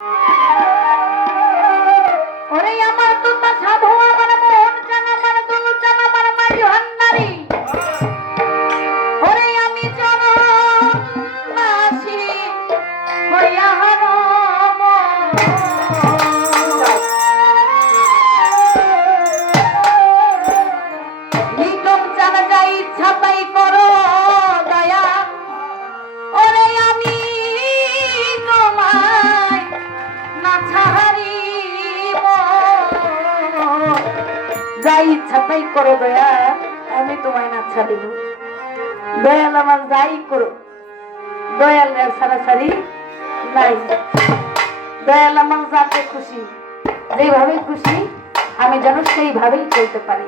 you যা ইচ্ছা তাই করো দয়া, আমি তোমায় না ছাড়িব। দয়াল আমার যাই করো দয়াল সারাসারি নাই। দয়াল আমার যাতে খুশি যেভাবে খুশি, আমি যেন সেইভাবেই চলতে পারি।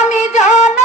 আমি জন